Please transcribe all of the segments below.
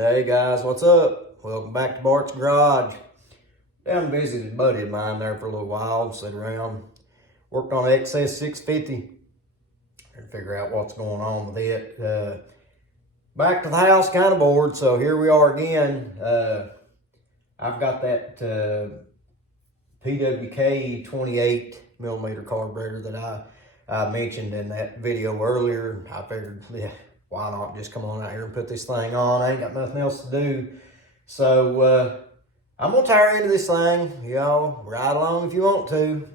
Hey guys, what's up? Welcome back to Bart's Garage. Down visited a buddy of mine there for a little while, sat around, worked on XS650 and figure out what's going on with it. Back to the house, kind of bored, so here we are again. I've got that PWK28 millimeter carburetor that I mentioned in that video earlier. I figured, yeah, why not just come on out here and put this thing on? I ain't got nothing else to do. So I'm gonna tire into this thing. Y'all ride along if you want to.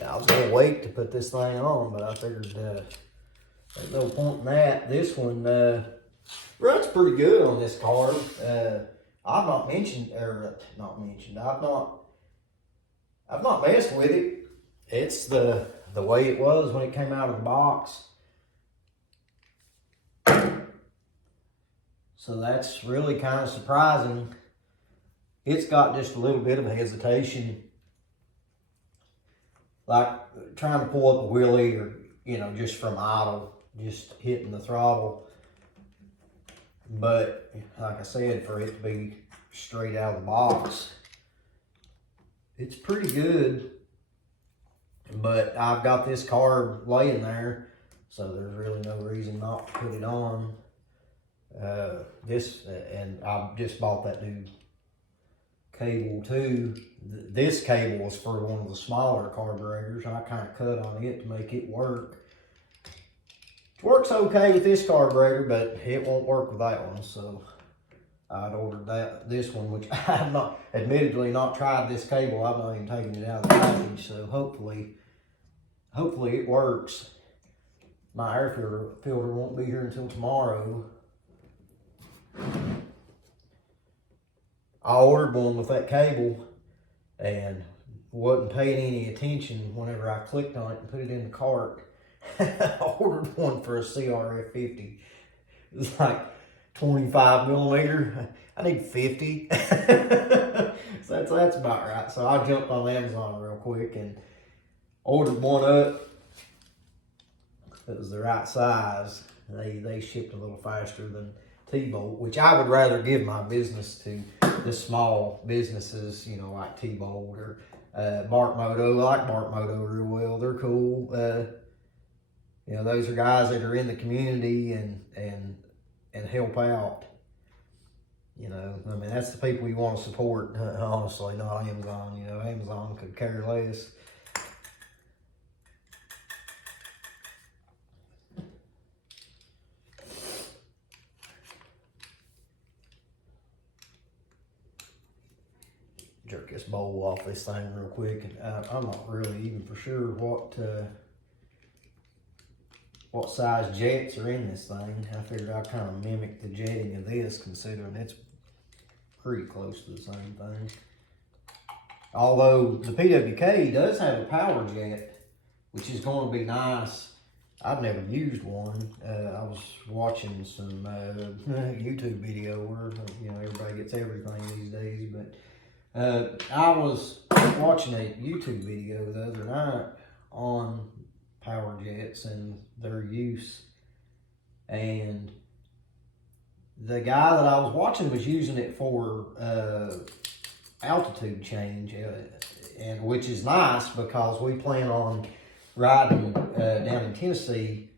I was gonna wait to put this thing on, but I figured there's no point in that. This one runs pretty good on this car. I've not mentioned, I've not messed with it. It's the way it was when it came out of the box. So that's really kind of surprising. It's got just a little bit of hesitation, like trying to pull up a wheelie or, just from idle, just hitting the throttle. But like I said, for it to be straight out of the box, it's pretty good. But I've got this carb laying there, so there's really no reason not to put it on. And I just bought that new cable too. This cable is for one of the smaller carburetors. I kind of cut on it to make it work. It works okay with this carburetor, but it won't work with that one. So I'd ordered this one, which I have admittedly not tried this cable. I've not even taken it out of the package. So hopefully it works. My air filter won't be here until tomorrow. I ordered one with that cable and wasn't paying any attention whenever I clicked on it and put it in the cart. I ordered one for a CRF50. It was like 25 millimeter. I need 50. So that's about right. So I jumped on Amazon real quick and ordered one up. It was the right size. They shipped a little faster than TBolt, which I would rather give my business to the small businesses, like TBolt or Bart Moto. I like Bart Moto real well. They're cool. Those are guys that are in the community and help out. That's the people you want to support, honestly, not Amazon. Amazon could care less. Jerk this bowl off this thing real quick. I'm not really even for sure what size jets are in this thing. I figured I'd kind of mimic the jetting of this, considering it's pretty close to the same thing. Although the PWK does have a power jet, which is going to be nice. I've never used one. I was watching some YouTube video where everybody gets everything these days, but I was watching a YouTube video the other night on power jets and their use, and the guy that I was watching was using it for altitude change, and which is nice because we plan on riding down in Tennessee,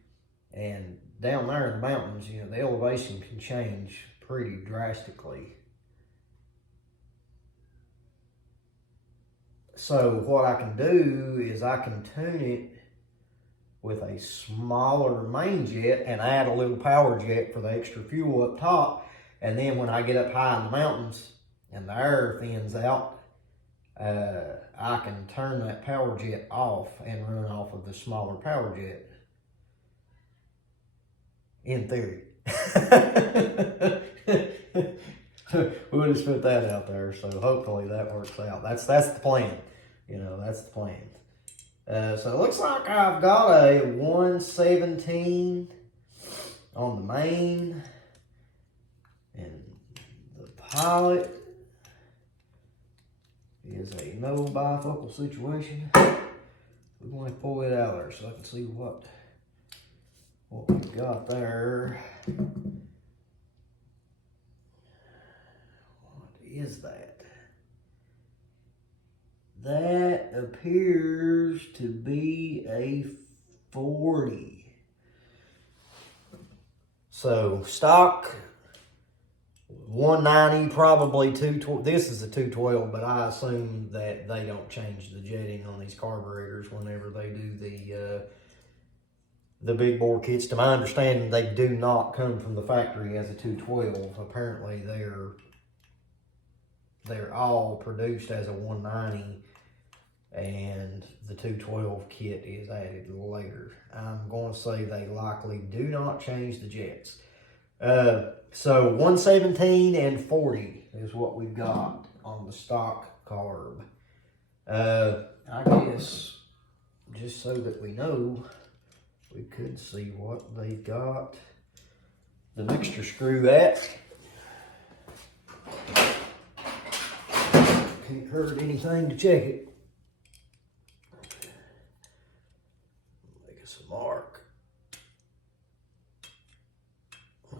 and down there in the mountains, the elevation can change pretty drastically. So what I can do is I can tune it with a smaller main jet and add a little power jet for the extra fuel up top. And then when I get up high in the mountains and the air thins out, I can turn that power jet off and run off of the smaller power jet. In theory. We'll just put that out there. So hopefully that works out. That's the plan. You know, that's the plan. So it looks like I've got a 117 on the main, and the pilot is a no bifocal situation. We're going to pull it out of there so I can see what we've got there. What is that? That appears to be a 40. So stock 190, probably 212. This is a 212, but I assume that they don't change the jetting on these carburetors whenever they do the big bore kits. To my understanding, they do not come from the factory as a 212. Apparently, they're all produced as a 190, and the 212 kit is added later. I'm going to say they likely do not change the jets. So 117 and 40 is what we've got on the stock carb. I guess just so that we know, we could see what they got the mixture screw at. Can't hurt anything to check it. Make us a mark.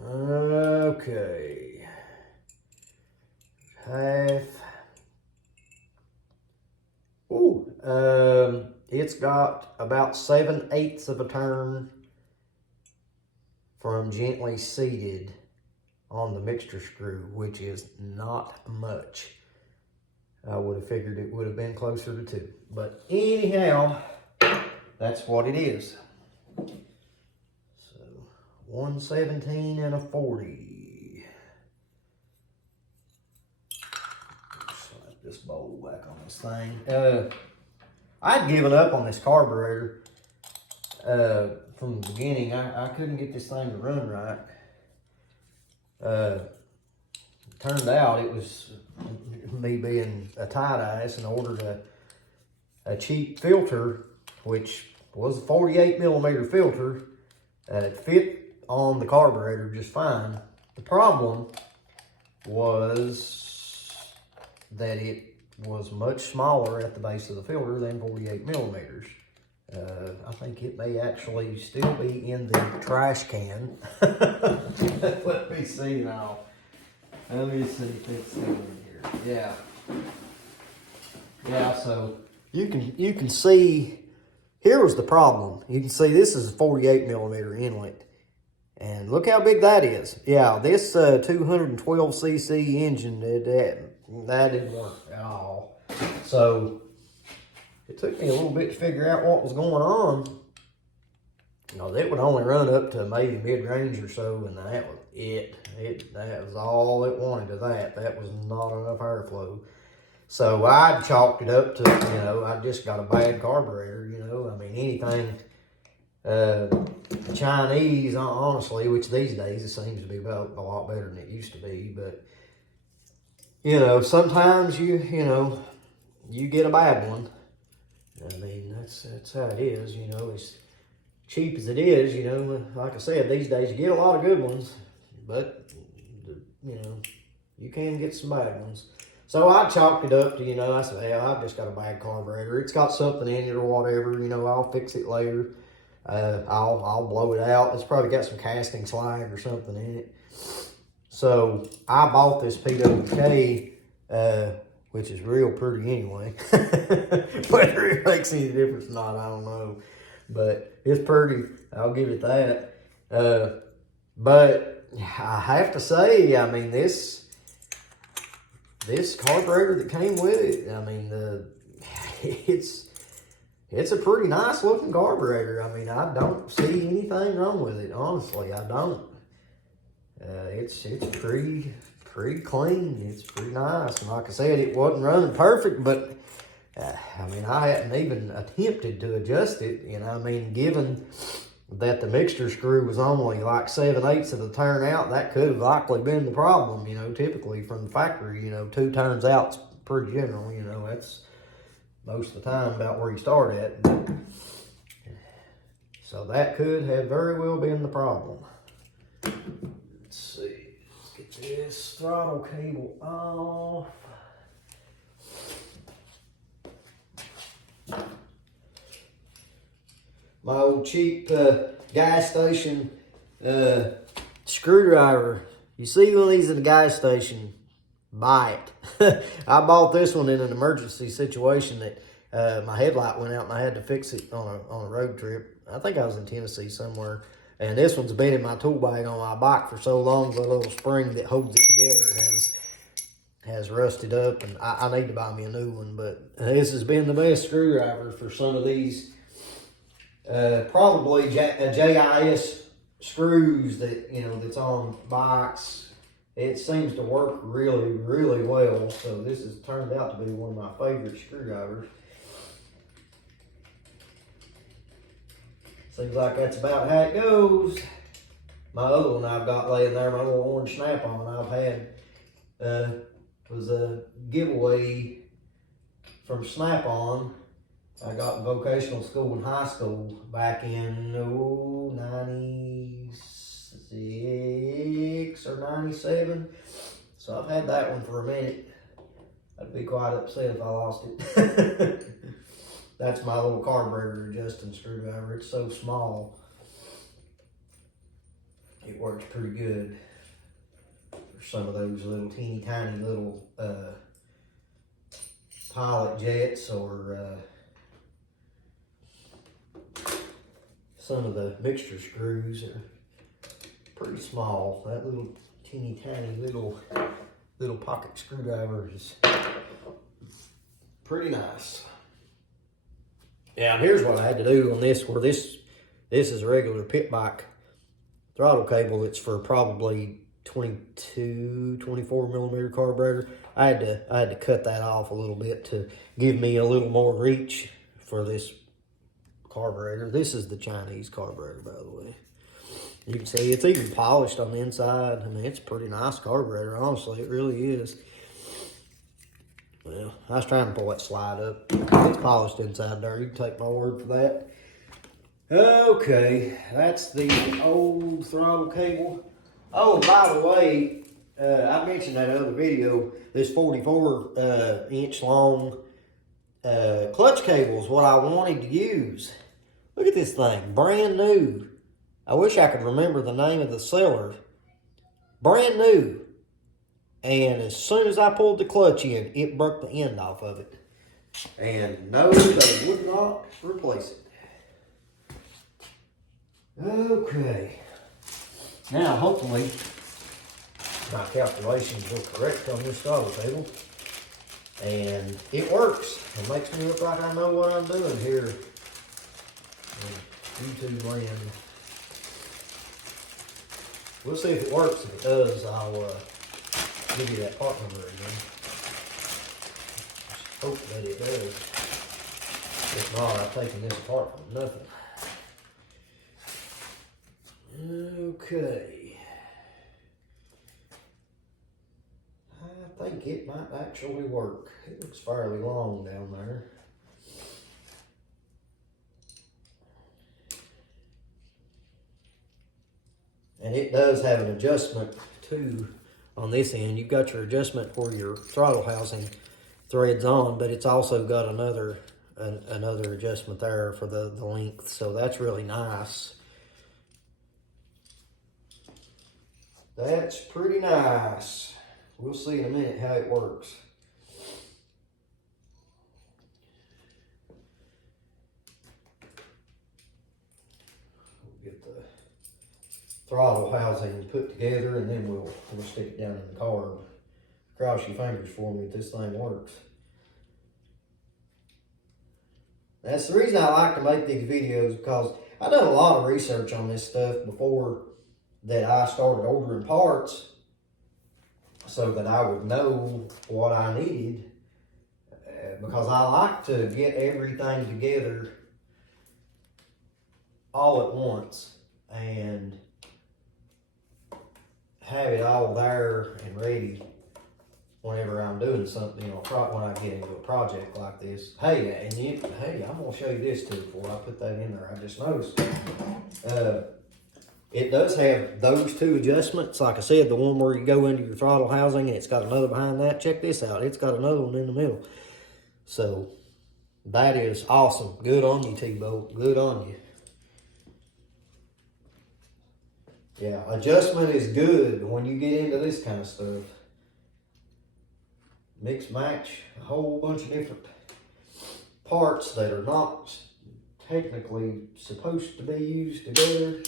Okay. Half. Ooh, it's got about 7/8 of a turn from gently seated on the mixture screw, which is not much. I would have figured it would have been closer to 2. But anyhow, that's what it is. So 117 and a 40. Slap this bowl back on this thing. I'd given up on this carburetor from the beginning. I couldn't get this thing to run right. Turned out it was me being a tight ass and ordered a cheap filter, which was a 48 millimeter filter. It fit on the carburetor just fine. The problem was that it was much smaller at the base of the filter than 48 millimeters. I think it may actually still be in the trash can. Let me see now. Let me see if it's in here. Yeah, so you can see, here was the problem. You can see this is a 48 millimeter inlet. And look how big that is. Yeah, this 212cc engine, that didn't work at all. So it took me a little bit to figure out what was going on. You know, that would only run up to maybe mid-range or so, and that was it. That was all it wanted of that. That was not enough airflow. So I chalked it up to, you know, I just got a bad carburetor, you know. I mean, anything Chinese, honestly, which these days it seems to be about a lot better than it used to be. But, you know, sometimes you get a bad one. I mean, that's how it is, you know. As cheap as it is, you know, like I said, these days you get a lot of good ones, but, you know, you can get some bad ones. So I chalked it up to, you know, I said, hey, I've just got a bad carburetor. It's got something in it or whatever, you know, I'll fix it later. I'll blow it out. It's probably got some casting slag or something in it. So I bought this PWK, which is real pretty anyway. Whether it makes any difference or not, I don't know. But it's pretty, I'll give it that. But I have to say, I mean, this carburetor that came with it, I mean, it's a pretty nice looking carburetor. I mean, I don't see anything wrong with it, honestly, I don't. It's pretty clean. It's pretty nice. And like I said, it wasn't running perfect, but I mean, I hadn't even attempted to adjust it. You know, I mean, given that the mixture screw was only like 7/8 of the turn out, that could have likely been the problem. You know, typically from the factory, you know, 2 turns out's pretty general. You know, that's most of the time about where you start at. So that could have very well been the problem. Let's see, let's get this throttle cable off. My old cheap gas station screwdriver. You see one of these in the gas station, buy it. I bought this one in an emergency situation that my headlight went out and I had to fix it on a road trip. I think I was in Tennessee somewhere. And this one's been in my tool bag on my bike for so long, the little spring that holds it together has rusted up, and I need to buy me a new one. But this has been the best screwdriver for some of these probably JIS screws that, you know, that's on bikes. It seems to work really, really well. So this has turned out to be one of my favorite screwdrivers. Seems like that's about how it goes. My other one I've got laying there, my little orange snap-on I've had, was a giveaway from Snap-on. I got in vocational school in high school back in 96 or 97. So I've had that one for a minute. I'd be quite upset if I lost it. That's my little carburetor adjusting screwdriver. It's so small. It works pretty good for some of those little teeny tiny little pilot jets, or some of the mixture screws are pretty small. That little teeny tiny little pocket screwdriver is pretty nice. Yeah, and here's what I had to do on this, where this is a regular pit bike throttle cable. It's for probably 22, 24 millimeter carburetor. I had to cut that off a little bit to give me a little more reach for this carburetor. This is the Chinese carburetor, by the way. You can see it's even polished on the inside. I mean, it's a pretty nice carburetor, honestly. It really is. Well, I was trying to pull that slide up. It's polished inside there. You can take my word for that. Okay, that's the old throttle cable. Oh, and by the way, I mentioned that other video, this 44 inch long clutch cable is what I wanted to use. Look at this thing, brand new. I wish I could remember the name of the seller. Brand new. And as soon as I pulled the clutch in, it broke the end off of it. And no, they would not replace it. Okay. Now, hopefully, my calculations were correct on this throttle cable. And it works. It makes me look like I know what I'm doing here in YouTube land. We'll see if it works. If it does, I'll give you that part number again. Just hope that it does. If not, I've taken this apart for nothing. Okay. I think it might actually work. It looks fairly long down there. And it does have an adjustment too on this end. You've got your adjustment where your throttle housing threads on, but it's also got another adjustment there for the length. So that's really nice. That's pretty nice. We'll see in a minute how it works. We'll get the throttle housing put together, and then we'll stick it down in the carb. Cross your fingers for me if this thing works. That's the reason I like to make these videos, because I've done a lot of research on this stuff before that I started ordering parts, so that I would know what I needed, because I like to get everything together all at once and have it all there and ready whenever I'm doing something, you know, when I get into a project like this. Hey, hey, I'm gonna show you this too before I put that in there. I just noticed it does have those two adjustments. Like I said, the one where you go into your throttle housing, and it's got another behind that. Check this out. It's got another one in the middle. So that is awesome. Good on you, TBolt. Good on you. Yeah, adjustment is good when you get into this kind of stuff. Mix match a whole bunch of different parts that are not technically supposed to be used together.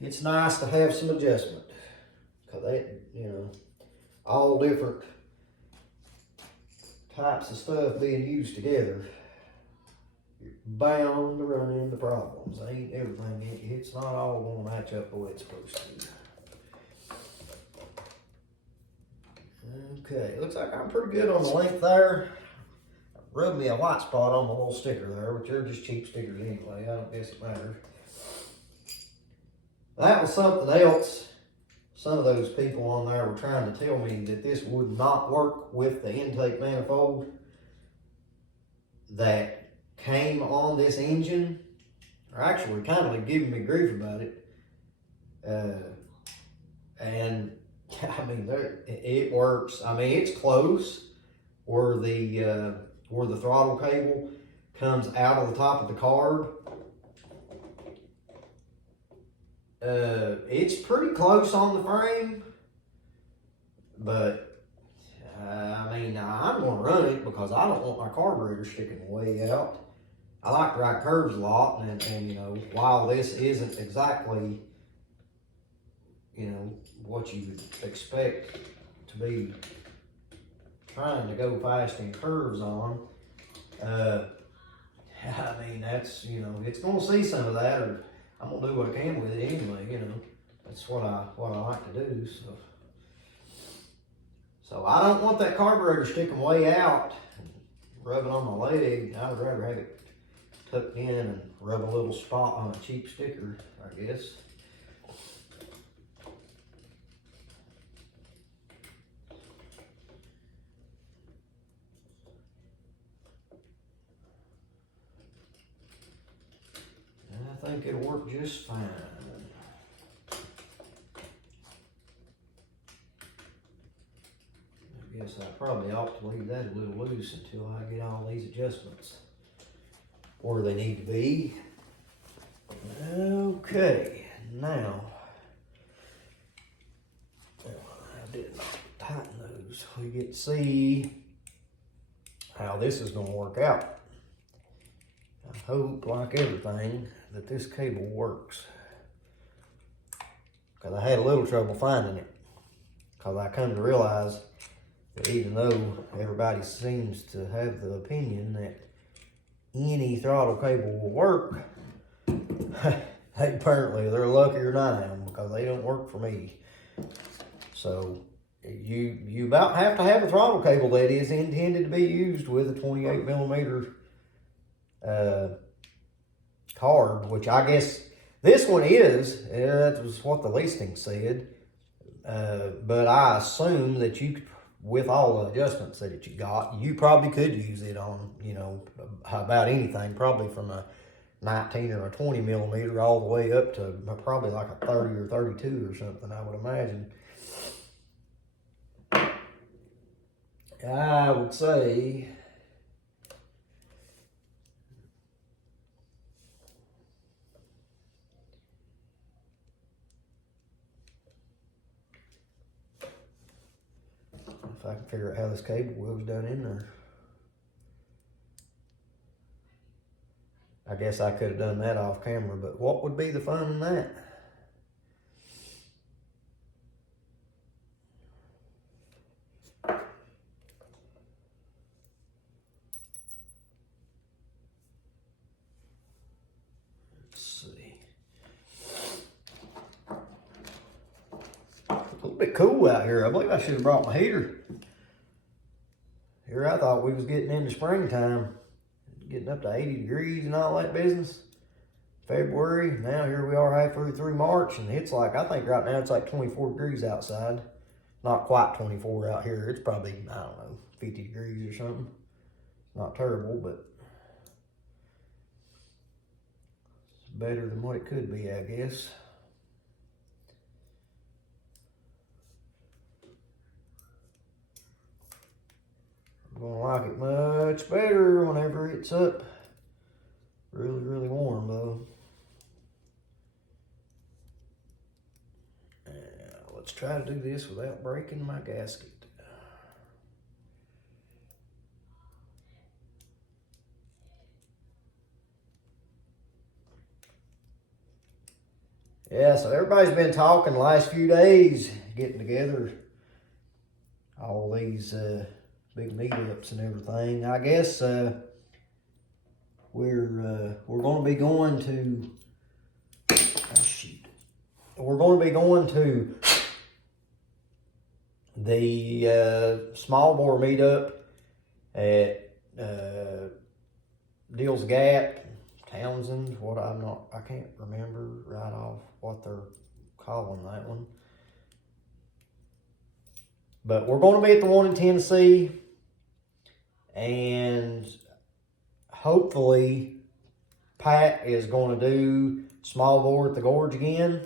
It's nice to have some adjustment, because they, you know, all different types of stuff being used together, you're bound to run into problems. Ain't everything, it's not all going to match up the way it's supposed to. Okay, looks like I'm pretty good on the length there. Rubbed me a white spot on the little sticker there, but they're just cheap stickers anyway. I don't guess it matters. That was something else. Some of those people on there were trying to tell me that this would not work with the intake manifold that came on this engine. Or actually kind of giving me grief about it. And I mean, it works. I mean, it's close where the throttle cable comes out of the top of the carb. It's pretty close on the frame, but I mean, I'm going to run it because I don't want my carburetor sticking way out. I like to ride curves a lot, and you know, while this isn't exactly, you know, what you would expect to be trying to go fast in curves on, I mean, that's, you know, it's going to see some of that, or I'm going to do what I can with it anyway, you know. That's what I like to do, so I don't want that carburetor sticking way out, rubbing on my leg. I would rather have it tucked in and rub a little spot on a cheap sticker, I guess. I think it'll work just fine. I guess I probably ought to leave that a little loose until I get all these adjustments where they need to be. Okay, now I did not tighten those. We get to see how this is going to work out. I hope, like everything, that this cable works, because I had a little trouble finding it, because I come to realize that even though everybody seems to have the opinion that any throttle cable will work, apparently they're luckier than I am, because they don't work for me. So you about have to have a throttle cable that is intended to be used with a 28 millimeter carb, which I guess this one is. That was what the listing said. But I assume that you could, with all the adjustments that you got, you probably could use it on, you know, about anything, probably from a 19 or a 20 millimeter all the way up to probably like a 30 or 32 or something, I would imagine. I would say if I can figure out how this cable was done in there. I guess I could have done that off camera, but what would be the fun in that? Let's see. It's a little bit cool out here. I believe I should have brought my heater. Here I thought we was getting into springtime, getting up to 80 degrees and all that business. February. Now here we are halfway through March, and it's like, I think right now it's like 24 degrees outside. Not quite 24 out here. It's probably, I don't know, 50 degrees or something. Not terrible, but it's better than what it could be, I guess. I'm gonna like it much better whenever it's up really, really warm though. Let's try to do this without breaking my gasket. Yeah, so everybody's been talking the last few days, getting together, all these big meetups and everything. I guess we're going to be going to, we're going to be going to the small bore meetup at Deals Gap, Townsend, I can't remember right off what they're calling that one. But we're going to be at the one in Tennessee, and hopefully Pat is going to do small bore at the gorge again,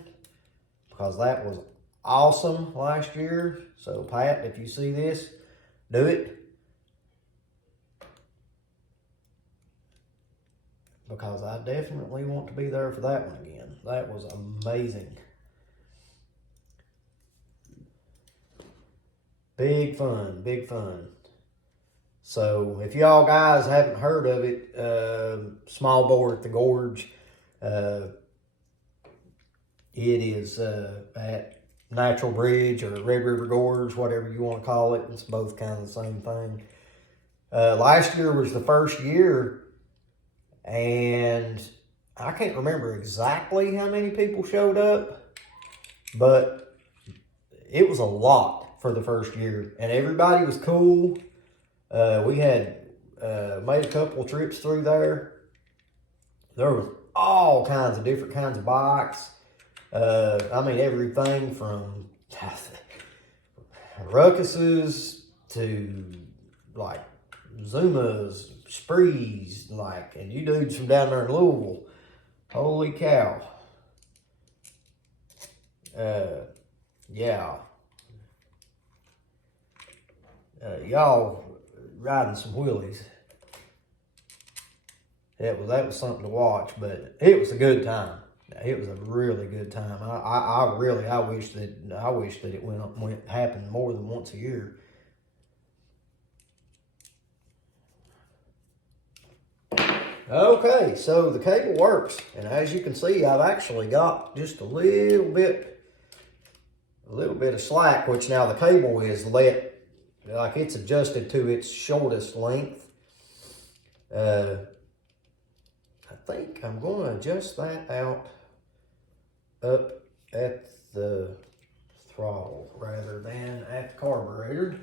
because that was awesome last year. So Pat, if you see this, do it. Because I definitely want to be there for that one again. That was amazing. Big fun, big fun. So if y'all guys haven't heard of it, small bore at the gorge, it is at Natural Bridge or Red River Gorge, whatever you want to call it. It's both kind of the same thing. Last year was the first year, and I can't remember exactly how many people showed up, but it was a lot for the first year, and everybody was cool. We had made a couple of trips through there. There was all kinds of different kinds of bikes. I mean, everything from Ruckuses to like Zumas, Sprees, like, and you dudes from down there in Louisville, holy cow. Yeah. Y'all riding some wheelies. That was something to watch, but it was a good time. It was a really good time. I wish that it happened more than once a year. Okay, so the cable works, and as you can see, I've actually got just a little bit of slack, which now the cable is like it's adjusted to its shortest length. I think I'm going to adjust that out up at the throttle rather than at the carburetor.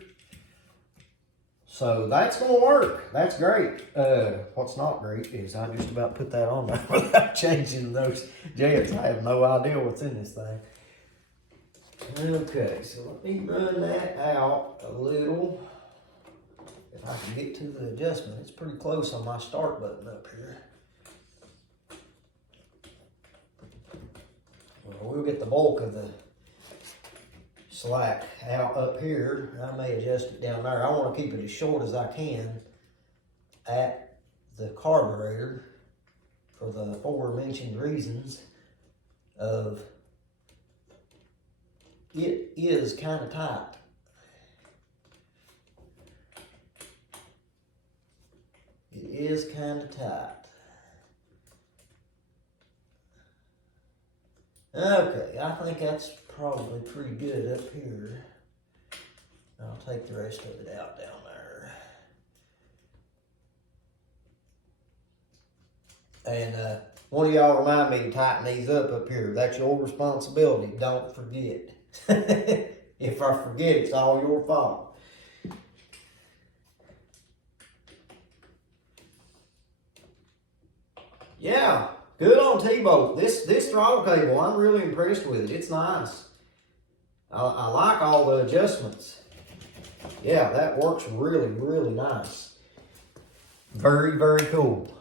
So that's going to work. That's great. What's not great is I just about put that on there without changing those jets. I have no idea what's in this thing. Okay, so let me run that out a little. If I can get to the adjustment, it's pretty close on my start button up here. Well, we'll get the bulk of the slack out up here. I may adjust it down there. I want to keep it as short as I can at the carburetor for the aforementioned reasons of it is kind of tight. It is kind of tight. Okay, I think that's probably pretty good up here. I'll take the rest of it out down there. And one of y'all remind me to tighten these up here. That's your responsibility. Don't forget. If I forget, it's all your fault. Yeah, Good on TBolt. This throttle cable, I'm really impressed with it. It's nice. I like all the adjustments. Yeah, that works really, really nice. Very, very cool.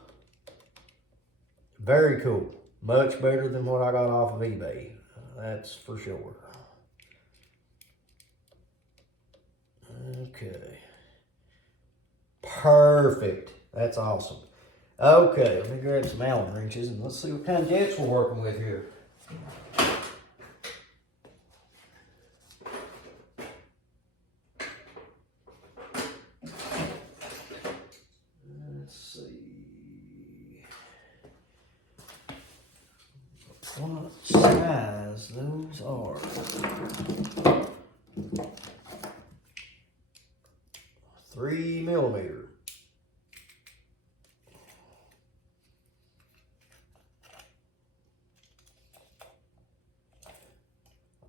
Very cool. Much better than what I got off of eBay. That's for sure. Okay. Perfect. That's awesome. Okay, let me grab some Allen wrenches and let's see what kind of jets we're working with here. Let's see. What size those are. 3mm.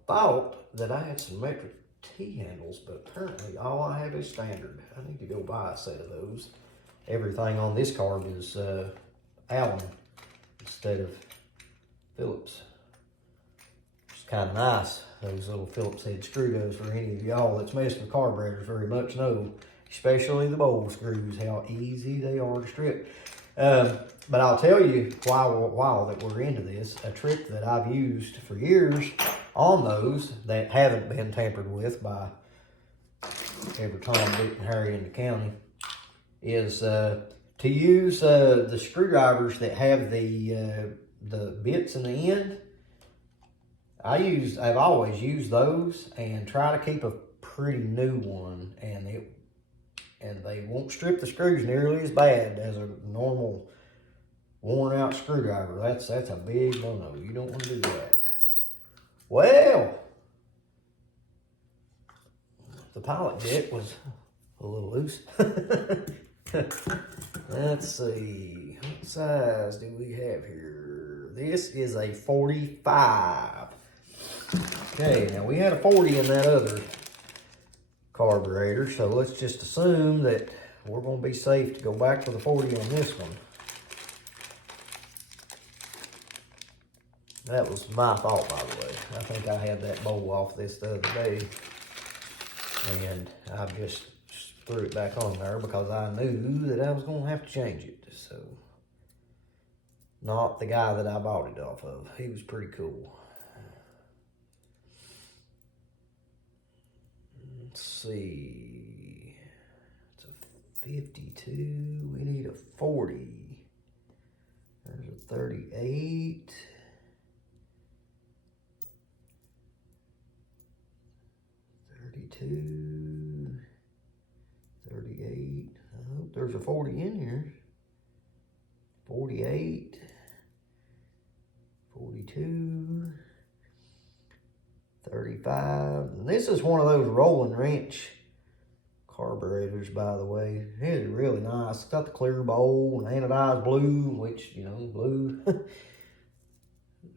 Thought that I had some metric T-handles, but apparently all I have is standard. I need to go buy a set of those. Everything on this carb is Allen instead of Phillips. It's kind of nice. Those little Phillips head screw does for any of y'all that's messed with carburetors very much know, especially the bowl screws, how easy they are to strip. But I'll tell you, while that we're into this, a trick that I've used for years on those that haven't been tampered with by every Tom, Dick, and Harry in the county is to use the screwdrivers that have the bits in the end. I've always used those and try to keep a pretty new one, and they won't strip the screws nearly as bad as a normal worn out screwdriver. That's a big no-no. You don't want to do that. Well, the pilot jet was a little loose. Let's see, what size do we have here? This is a 45. Okay, now we had a 40 in that other carburetor, so let's just assume that we're going to be safe to go back to the 40 on this one. That was my fault, by the way. I think I had that bowl off this the other day, and I just threw it back on there because I knew that I was going to have to change it. So, not the guy that I bought it off of. He was pretty cool. Let's see. It's a 52. We need a 40. There's a 38. 32. 38. I hope there's a 40 in here. 48. 42. 35. And this is one of those rolling wrench carburetors, by the way. It is really nice. It's got the clear bowl and anodized blue, which, you know, blue.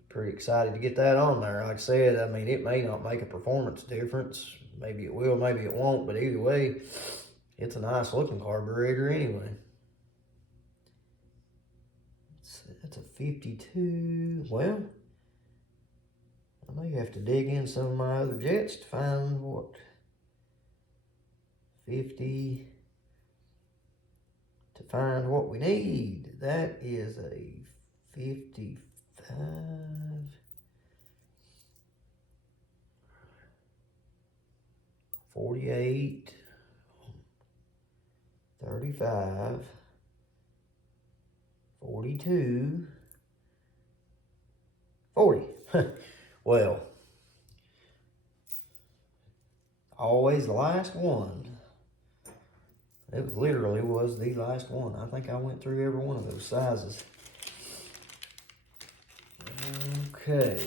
Pretty excited to get that on there. Like I said, I mean, it may not make a performance difference. Maybe it will, maybe it won't, but either way, it's a nice looking carburetor anyway. That's a 52. Well, I may have to dig in some of my other jets to find what 50 to find what we need. That is a 55. 48, 35, 42, 40. Well, always the last one. It literally was the last one. I think I went through every one of those sizes. Okay.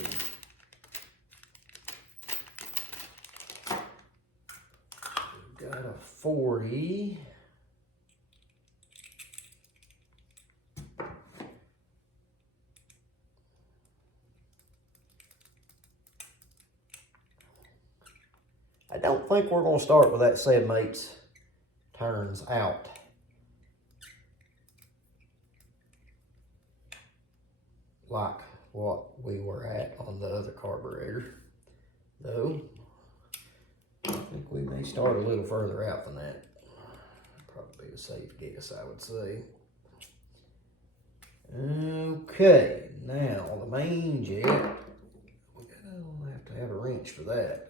We've got a 40. I don't think we're going to start with that 7/8 turns out. like what we were at on the other carburetor, though I think we may start a little further out than that. Probably a safe guess, I would say. Okay, now the main jet, we're gonna have to have a wrench for that.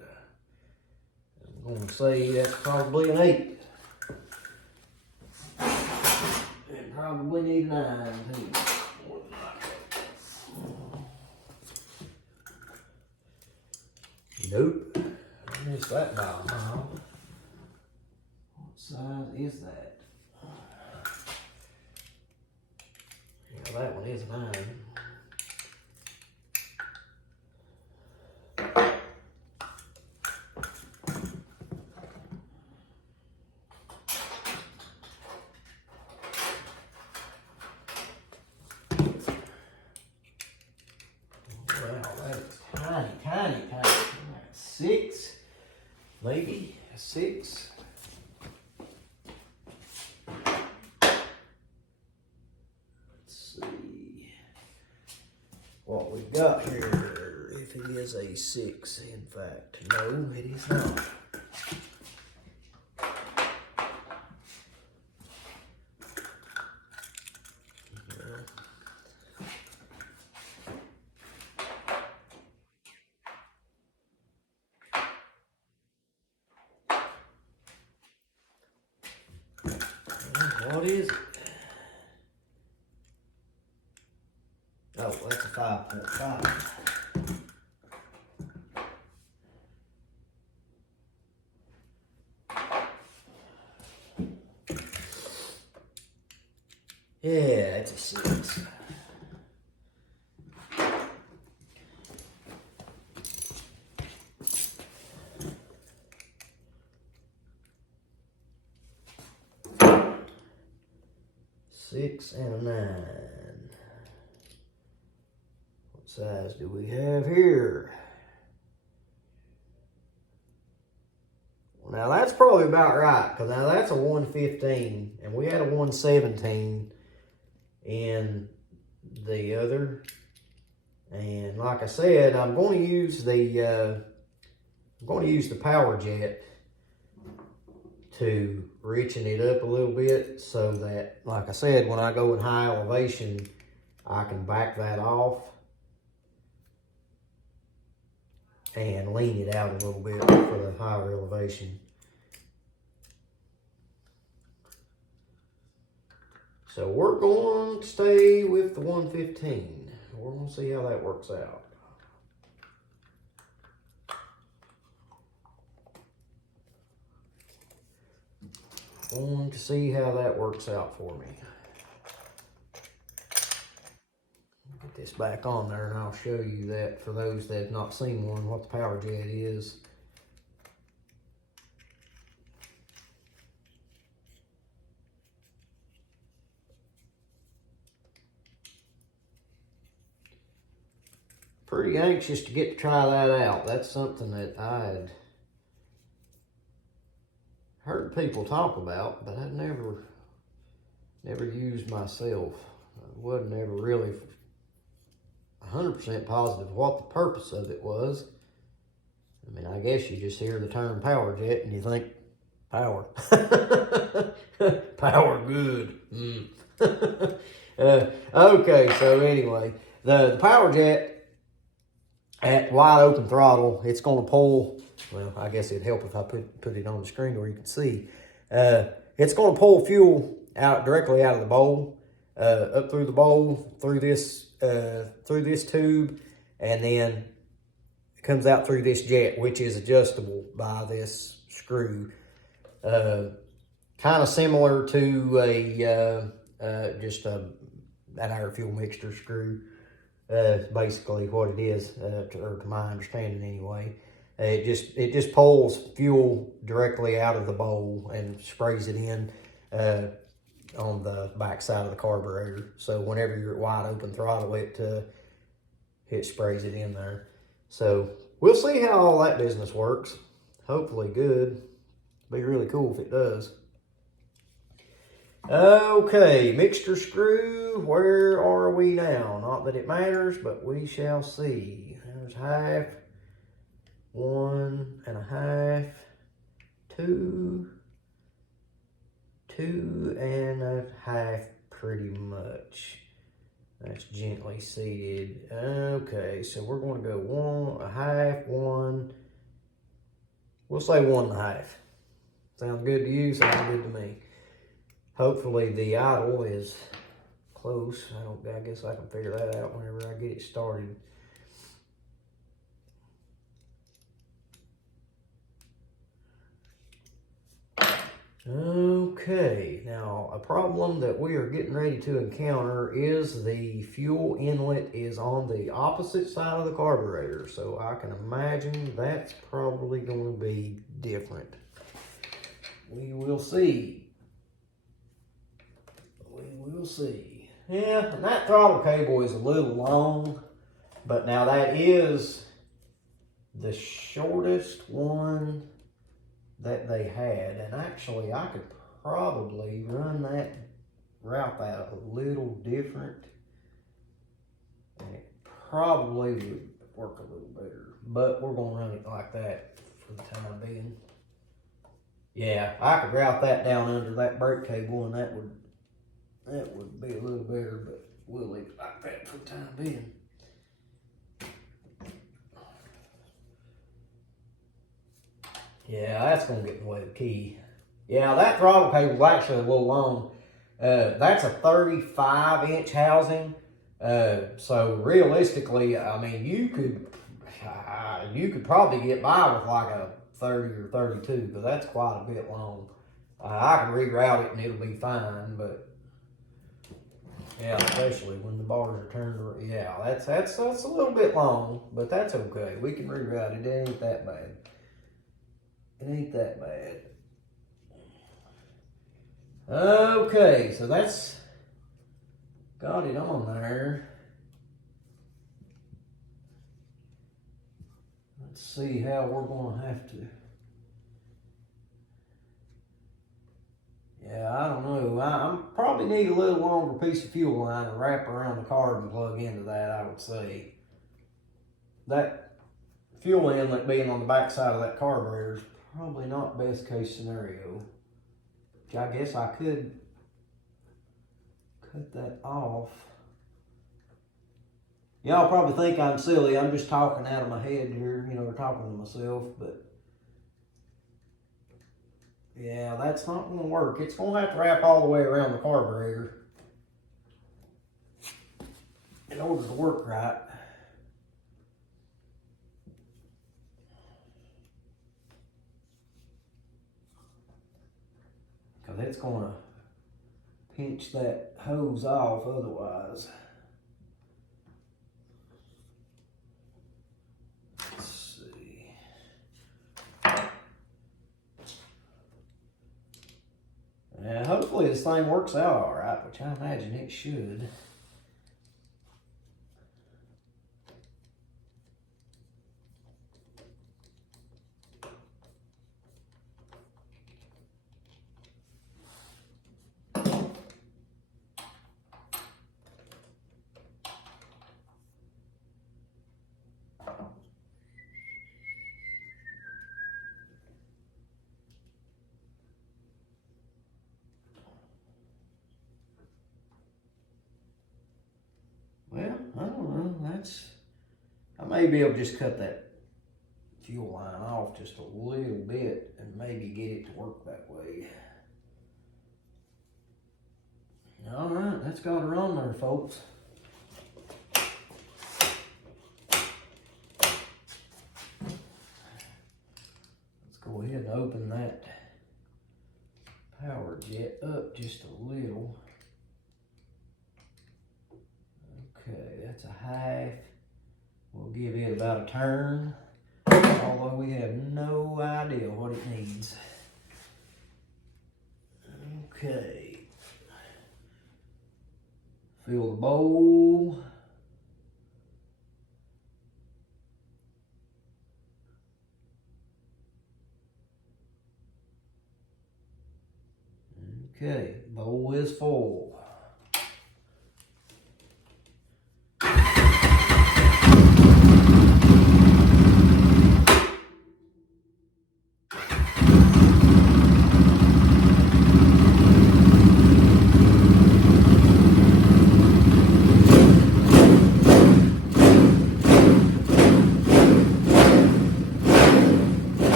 I'm gonna say that's probably an 8. And probably need a 9 too. Nope, I missed that by a mile. What size is that? Yeah, that one is 9. Wow, that is tiny. Like a 6, maybe a 6. Let's see what we've got here. If it is a 6, in fact, no, it is not. What is it? Oh, that's a 5.5. Yeah, it's a 6. Six and a 9. What size do we have here? Well, now that's probably about right, because now that's a 115, and we had a 117 in the other. And like I said, I'm going to use the power jet to richen it up a little bit, so that, like I said, when I go in high elevation, I can back that off and lean it out a little bit for the higher elevation. So we're going to stay with the 115. We're going to see how that works out. Going to see how that works out for me. Get this back on there and I'll show you that, for those that have not seen one, what the power jet is. Pretty anxious to get to try that out. That's something that I had heard people talk about, but I'd never used myself. I wasn't ever really 100% positive what the purpose of it was. I mean, I guess you just hear the term power jet and you think power. Power good. Okay, so anyway, the power jet at wide open throttle, it's going to pull. Well, I guess it'd help if I put it on the screen where you can see. It's going to pull fuel out directly out of the bowl, up through the bowl, through this tube, and then it comes out through this jet, which is adjustable by this screw. Kind of similar to just an air fuel mixture screw. Basically what it is, or to my understanding anyway. It just pulls fuel directly out of the bowl and sprays it in on the back side of the carburetor. So whenever you're at wide open throttle, it sprays it in there. So we'll see how all that business works. Hopefully good. Be really cool if it does. Okay, mixture screw, where are we now? Not that it matters, but we shall see. There's half, 1.5, 2, 2.5 pretty much. That's gently seated. Okay, so we're going to go 1.5, 1. We'll say 1.5. Sounds good to you, sounds good to me. Hopefully the idle is close. I guess I can figure that out whenever I get it started. Okay, now a problem that we are getting ready to encounter is the fuel inlet is on the opposite side of the carburetor. So I can imagine that's probably going to be different. We will see. We'll see. Yeah, and that throttle cable is a little long, but now that is the shortest one that they had, and actually I could probably route that a little different, and it probably would work a little better, but we're gonna run it like that for the time being. Yeah, I could route that down under that brake cable, and that would be a little better, but we'll leave it like that for the time being. Yeah, that's gonna get in the way of the key. Yeah, that throttle cable is actually a little long. That's a 35-inch housing. So realistically, I mean, you could probably get by with like a 30 or 32, but that's quite a bit long. I can reroute it and it'll be fine, but yeah, especially when the bars are turned. Yeah, that's a little bit long, but that's okay. We can reroute it. It ain't that bad. It ain't that bad. Okay, so that's got it on there. Let's see how we're gonna have to. Yeah, I don't know. I probably need a little longer piece of fuel line to wrap around the carb and plug into that, I would say. That fuel inlet being on the back side of that carburetor is probably not best case scenario. I guess I could cut that off. Y'all probably think I'm silly. I'm just talking out of my head here, or talking to myself, but yeah, that's not going to work. It's going to have to wrap all the way around the carburetor in order to work right. Because it's going to pinch that hose off otherwise. Let's see. And hopefully this thing works out all right, which I imagine it should. Well, I don't know. I may be able to just cut that fuel line off just a little bit and maybe get it to work that way. All right, that's got her on there, folks. Let's go ahead and open that power jet up just a little. Okay, that's a half. We'll give it about a turn, although we have no idea what it needs. Okay. Fill the bowl. Okay, bowl is full.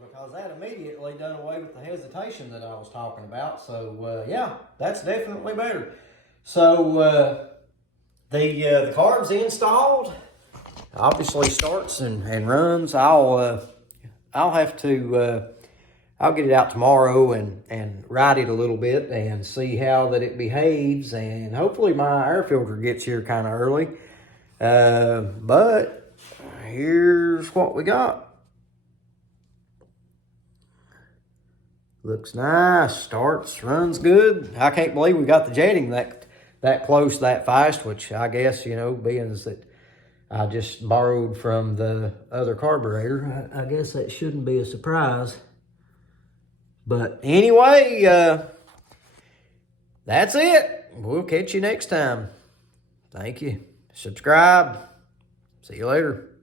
Because that immediately done away with the hesitation that I was talking about. So yeah, that's definitely better. So the carb's installed. Obviously starts and runs. I'll have to I'll get it out tomorrow and ride it a little bit and see how that it behaves, and hopefully my air filter gets here kind of early. But here's what we got. Looks nice, starts, runs good. I can't believe we got the jetting that close, that fast, which I guess, you know, being as that I just borrowed from the other carburetor, I guess that shouldn't be a surprise. But anyway, that's it. We'll catch you next time. Thank you. Subscribe. See you later.